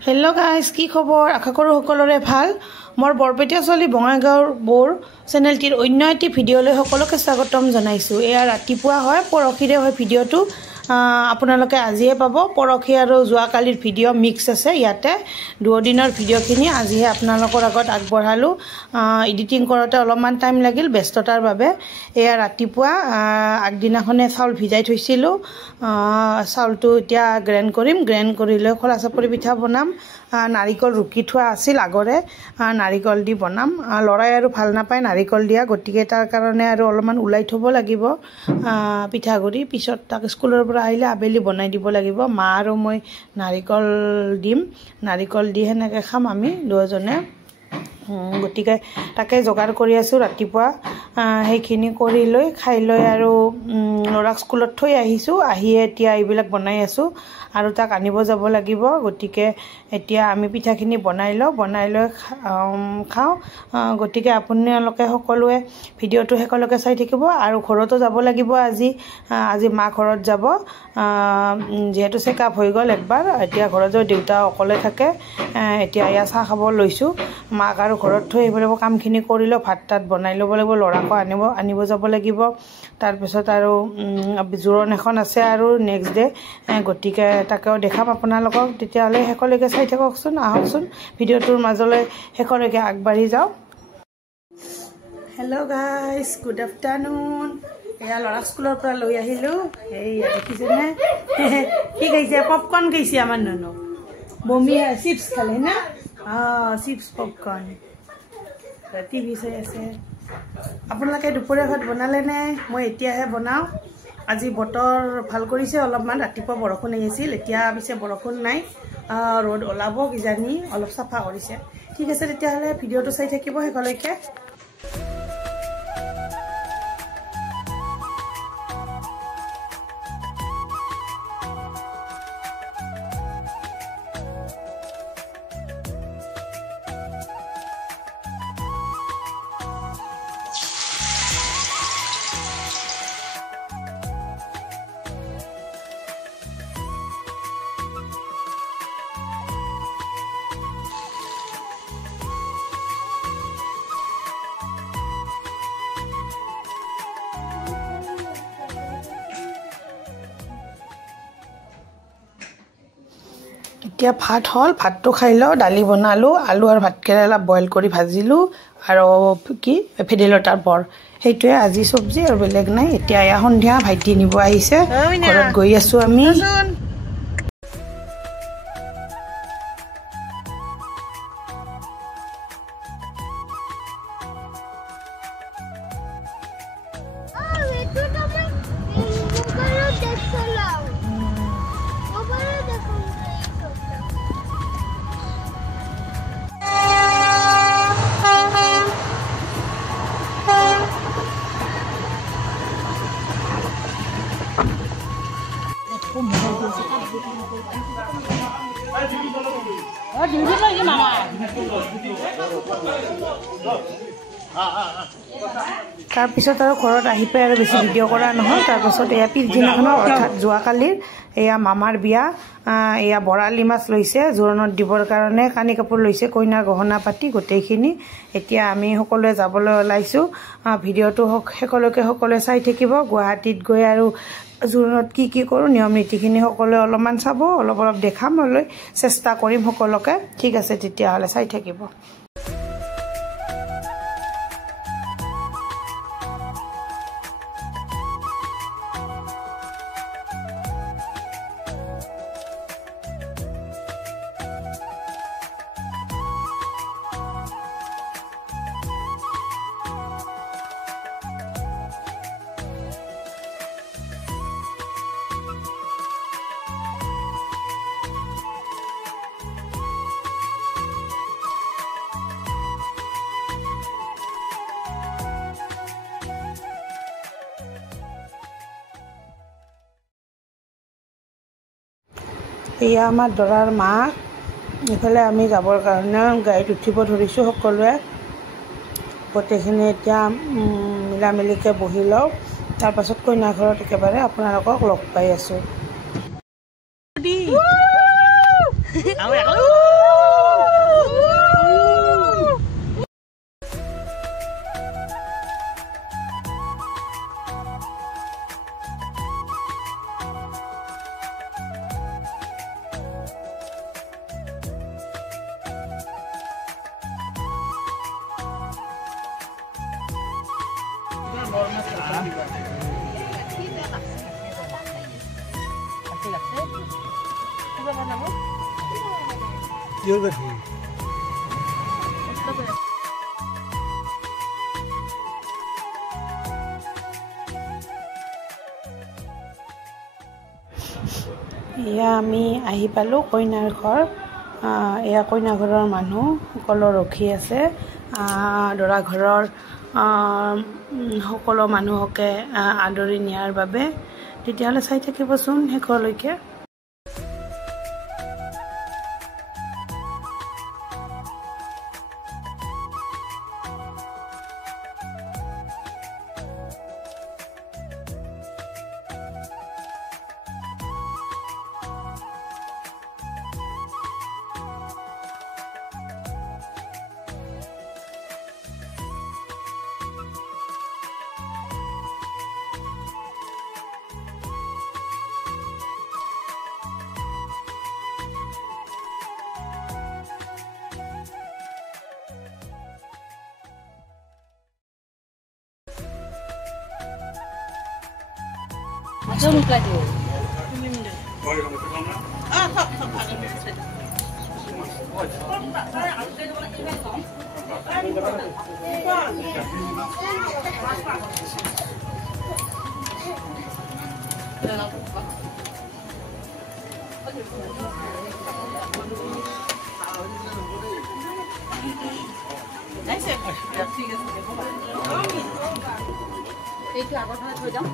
Hello guys की खबर आशा करो सकलोरे ভাল मोर बरपेटिया चली बङाइगाঁৱৰ बोर चेनेलটিৰ অন্য এটি ভিডিঅলৈ সকলোকে স্বাগতম জনাইছো। এয়া ৰাতিপুৱা হয় পৰখিৰে হয় ভিডিঅটো আপোনালোকে আজিয়ে পাব। পৰখি আৰু যোৱাকালিৰ ভিডিঅ মিক্স আছে ইয়াতে দুদিনৰ ভিডিঅখিনি আজিহে আপোনালোকৰ আগত আগবঢ়ালো। এডিটিং কৰোতে অলপমান টাইম লাগিল ব্যস্ততাৰ বাবে। এয়া ৰাতিপুৱা আগদিনাখনে চাউল ভিজাই থৈছিলো। চাউলটো এতিয়া গ্ৰাইণ্ড কৰিম, গ্ৰাইণ্ড কৰি লৈ খলা চাপৰি পিঠা বনাম। নাৰিকল ৰুকি থোৱা আছিল আগৰে, নাৰিকল দি বনাম। লৰাই আৰু ভাল নাপায় নাৰিকল দিয়া, গতিকে তাৰ কাৰণে আৰু অলপমান ওলাই থব লাগিব পিঠাগুড়ি। পিছত তাক স্কুলৰ পৰা আহিলে আবেলি বনাই দিব লাগিব। মা আৰু মই নাৰিকল দিম, নাৰিকল দি সেনেকৈ খাম আমি দুজনে। গতিকে তাকে যোগাৰ কৰি আছোঁ ৰাতিপুৱা। সেইখিনি কৰি লৈ খাই লৈ আৰু ল'ৰাক স্কুলত থৈ আহিছোঁ। আহিয়ে এতিয়া এইবিলাক বনাই আছোঁ আৰু তাক আনিব যাব লাগিব। গতিকে এতিয়া আমি পিঠাখিনি বনাই লওঁ, বনাই লৈ খাওঁ। গতিকে আপোনালোকে সকলোৱে ভিডিঅ'টো শেষলৈকে চাই থাকিব। আৰু ঘৰতো যাব লাগিব আজি মা ঘৰত যাব, যিহেতু চেকআপ হৈ গ'ল একবাৰ। এতিয়া ঘৰত যাব, দেউতা অকলে থাকে। এতিয়া এয়া চাহ খাব লৈছোঁ। মাক আৰু ঘৰত থৈ আহিব লাগিব, কামখিনি কৰি লওঁ, ভাত তাত বনাই ল'ব লাগিব, ল'ৰাকো আনিব যাব লাগিব। তাৰপিছত আৰু জোৰোণ এখন আছে আৰু নেক্সট ডে। গতিকে তাকেও দেখাম আপোনালোকক। তেতিয়াহ'লে শেষলৈকে চাই থাককচোন, আহকচোন ভিডিঅ'টোৰ মাজলৈ শেষলৈকে আগবাঢ়ি যাওঁ। Hello' guys, good afternoon. এয়া ল'ৰাক স্কুলৰ পৰা লৈ আহিলোঁ। এইয়া দেখিছেনে কি খাইছে? পপকৰ্ণ খাইছে আমাৰ ননু। বমি চিপছ খালে না? Chips popcorn. টিভি চাই আছে। আপোনালোকে দুপৰীয়া ভাত বনালে নে? মই এতিয়াহে বনাওঁ। আজি বতৰ ভাল কৰিছে অলপমান। ৰাতিপুৱা বৰষুণ আহিছিল, এতিয়া পিছে বৰষুণ নাই, ৰ'দ ওলাব কিজানি, অলপ চাফা কৰিছে। ঠিক আছে তেতিয়াহ'লে ভিডিঅ'টো চাই থাকিব শেষলৈকে। এতিয়া ভাত হ'ল, ভাতটো খাই লওঁ। দালি বনালোঁ, আলু আৰু ভাতকেৰেলা বইল কৰি ভাজিলোঁ, আৰু কি ভেদাইলতাৰ বৰ, সেইটোৱে আজি চব্জি আৰু বেলেগ নাই। এতিয়া এয়া সন্ধিয়া ভাইটি নিব আহিছে, ঘৰত গৈ আছোঁ আমি। তাৰপিছত আৰু ঘৰত আহি পাই আৰু বেছি ভিডিঅ' কৰা নহয়। তাৰপাছত এয়া পিছদিনাখনৰ অৰ্থাৎ যোৱাকালিৰ এয়া মামাৰ বিয়া। এয়া বৰালি মাছ লৈছে জোৰোণত দিবৰ কাৰণে, কানি কাপোৰ লৈছে, কইনাৰ গহনা পাতি গোটেইখিনি। এতিয়া আমি সকলোৱে যাবলৈ ওলাইছোঁ। ভিডিঅ'টো শেষলৈকে সকলোৱে চাই থাকিব। গুৱাহাটীত গৈ আৰু জোৰোণত কি কৰোঁ নিয়ম নীতিখিনি সকলোৱে অলপমান চাব, অলপ দেখাবলৈ চেষ্টা কৰিম সকলোকে। ঠিক আছে তেতিয়াহ'লে চাই থাকিব। এয়া আমাৰ দৰাৰ মাক। ইফালে আমি যাবৰ কাৰণে গাড়ীত উঠিব ধৰিছোঁ সকলোৱে। গোটেইখিনি এতিয়া মিলামিলিকৈ বহি লওঁ। তাৰপাছত কইনা ঘৰত একেবাৰে আপোনালোকক লগ পাই আছোঁ। এয়া আমি আহি পালোঁ কইনাৰ ঘৰ। এয়া কইনা ঘৰৰ মানুহ সকলো ৰখি আছে দৰা ঘৰৰ সকলো মানুহকে আদৰি নিয়াৰ বাবে। তেতিয়াহ'লে চাই থাকিবচোন শেষলৈকে। এইটো আগত থৈ যাম।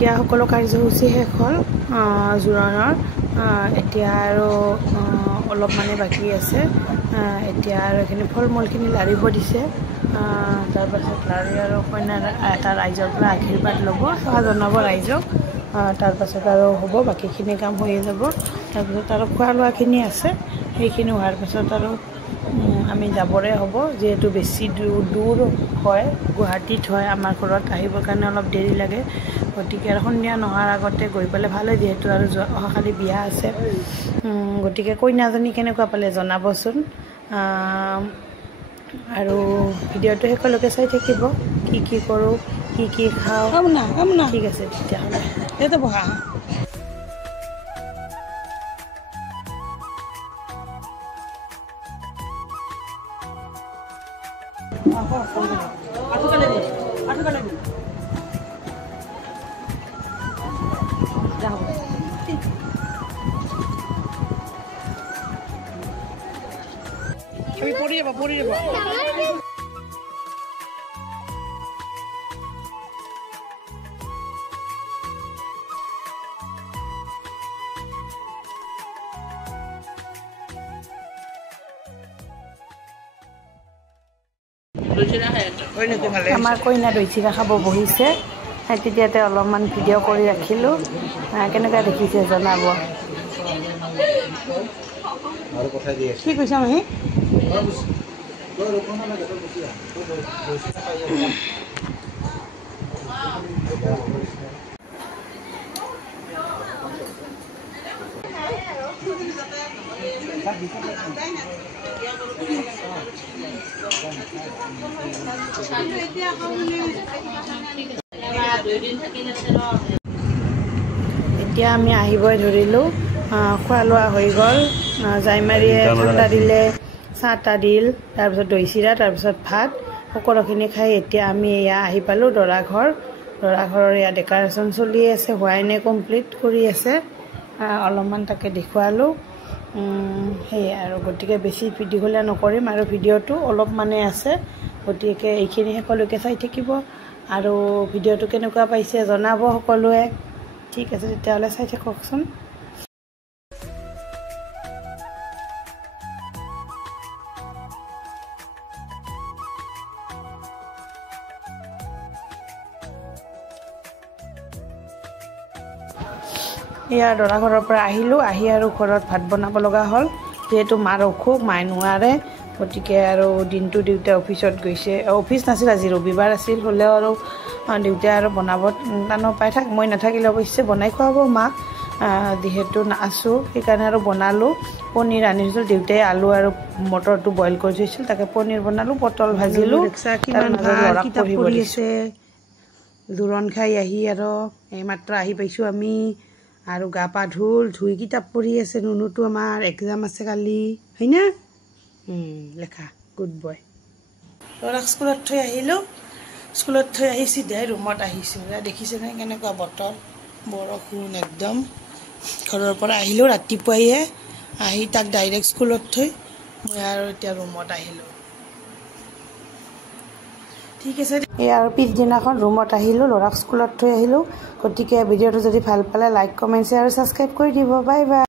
এতিয়া সকলো কাৰ্যসূচী শেষ হ'ল জোৰোণৰ। এতিয়া আৰু অলপ মানে বাকী আছে। এতিয়া আৰু এইখিনি ফল মূলখিনি লাৰিব দিছে। তাৰপাছত লাৰি আৰু কইনাৰ এটা ৰাইজৰ পৰা আশীৰ্বাদ ল'ব, সেৱা জনাব ৰাইজক। তাৰপাছত আৰু হ'ব, বাকীখিনি কাম হৈয়ে যাব। তাৰপিছত আৰু খোৱা লোৱাখিনি আছে, সেইখিনি হোৱাৰ পাছত আৰু আমি যাবৰে হ'ব। যিহেতু বেছি দূৰ হয়, গুৱাহাটীত হয়, আমাৰ ঘৰত আহিবৰ কাৰণে অলপ দেৰি লাগে। গতিকে আৰু সন্ধিয়া নোহোৱাৰ আগতে গৈ পেলাই ভাল হয়, যিহেতু আৰু অহাকালি বিয়া আছে। গতিকে কইনাজনী কেনেকুৱা পালে জনাবচোন। আৰু ভিডিঅ'টো শেষলৈকে চাই থাকিব, কি কৰোঁ, কি খাওঁ। ঠিক আছে তেতিয়াহ'লে এইটো বহা। পৰি যাব। আমাৰ কইনা দৈ চিৰা খাব বহিছে। তেতিয়াতে অলপমান ভিডিঅ' কৰি ৰাখিলোঁ। কেনেকুৱা দেখিছে জনাব। কি কৈছা মাহী? এতিয়া আমি আহিবই ধৰিলোঁ। খোৱা লোৱা হৈ গ'ল। জাইমাৰীয়ে ঠাণ্ডা দিলে, চাহ তাহ দিল, তাৰপিছত দৈ চিৰা, তাৰপিছত ভাত, সকলোখিনি খাই এতিয়া আমি এয়া আহি পালোঁ দৰাঘৰ। দৰাঘৰৰ এয়া ডেক'ৰেশ্যন চলি আছে, হোৱাই নাই, কমপ্লিট কৰি আছে। অলপমান তাকে দেখুৱালোঁ। সেয়াই আৰু, গতিকে বেছি দীঘলীয়া নকৰিম আৰু ভিডিঅ'টো অলপ মানে আছে। গতিকে এইখিনি সকলোকে চাই থাকিব আৰু ভিডিঅ'টো কেনেকুৱা পাইছে জনাব সকলোৱে। ঠিক আছে তেতিয়াহ'লে চাই থাককচোন। এয়া দৰাঘৰৰ পৰা আহিলোঁ, আহি আৰু ঘৰত ভাত বনাব লগা হ'ল। যিহেতু মাৰ অসুখ, মায়ে নোৱাৰে। গতিকে আৰু দিনটো দেউতাই অফিচত গৈছে। অফিচ নাছিল, আজি ৰবিবাৰ আছিল, হ'লেও আৰু দেউতাই আৰু বনাব টানো পাই মই নাথাকিলে অৱশ্যে বনাই খুৱাব মাক। যিহেতু আছোঁ সেইকাৰণে আৰু বনালোঁ। পনীৰ আনিছিলোঁ, দেউতাই আলু আৰু মটৰটো বইল কৰি থৈছিল, তাকে পনীৰ বনালোঁ, পটল ভাজিলোঁ। কিমান ভাল কিতাপ পঢ়ি আছে। জোৰোণ খাই আহি আৰু এইমাত্ৰ আহি পাইছোঁ আমি। আৰু গা পা ধুই কিতাপ পঢ়ি আছে। নুনুটো আমাৰ এক্সাম আছে কালি, হয়নে? লেখা, গুড বয়। ল'ৰাক স্কুলত থৈ আহিলোঁ। স্কুলত থৈ আহি চিধাই ৰুমত আহিছোঁ। দেখিছেনে কেনেকুৱা বতৰ, বৰষুণ একদম। ঘৰৰ পৰা আহিলোঁ ৰাতিপুৱাইয়ে, আহি তাক ডাইৰেক্ট স্কুলত থৈ মই আৰু এতিয়া ৰুমত আহিলোঁ। ঠিক আছে। এই আৰু পিছদিনাখন ৰুমত আহিলোঁ, ল'ৰাক স্কুলত থৈ আহিলোঁ। গতিকে ভিডিঅ'টো যদি ভাল পালে লাইক, কমেণ্ট, শ্বেয়াৰ আৰু ছাবস্ক্ৰাইব কৰি দিব। Bye bye.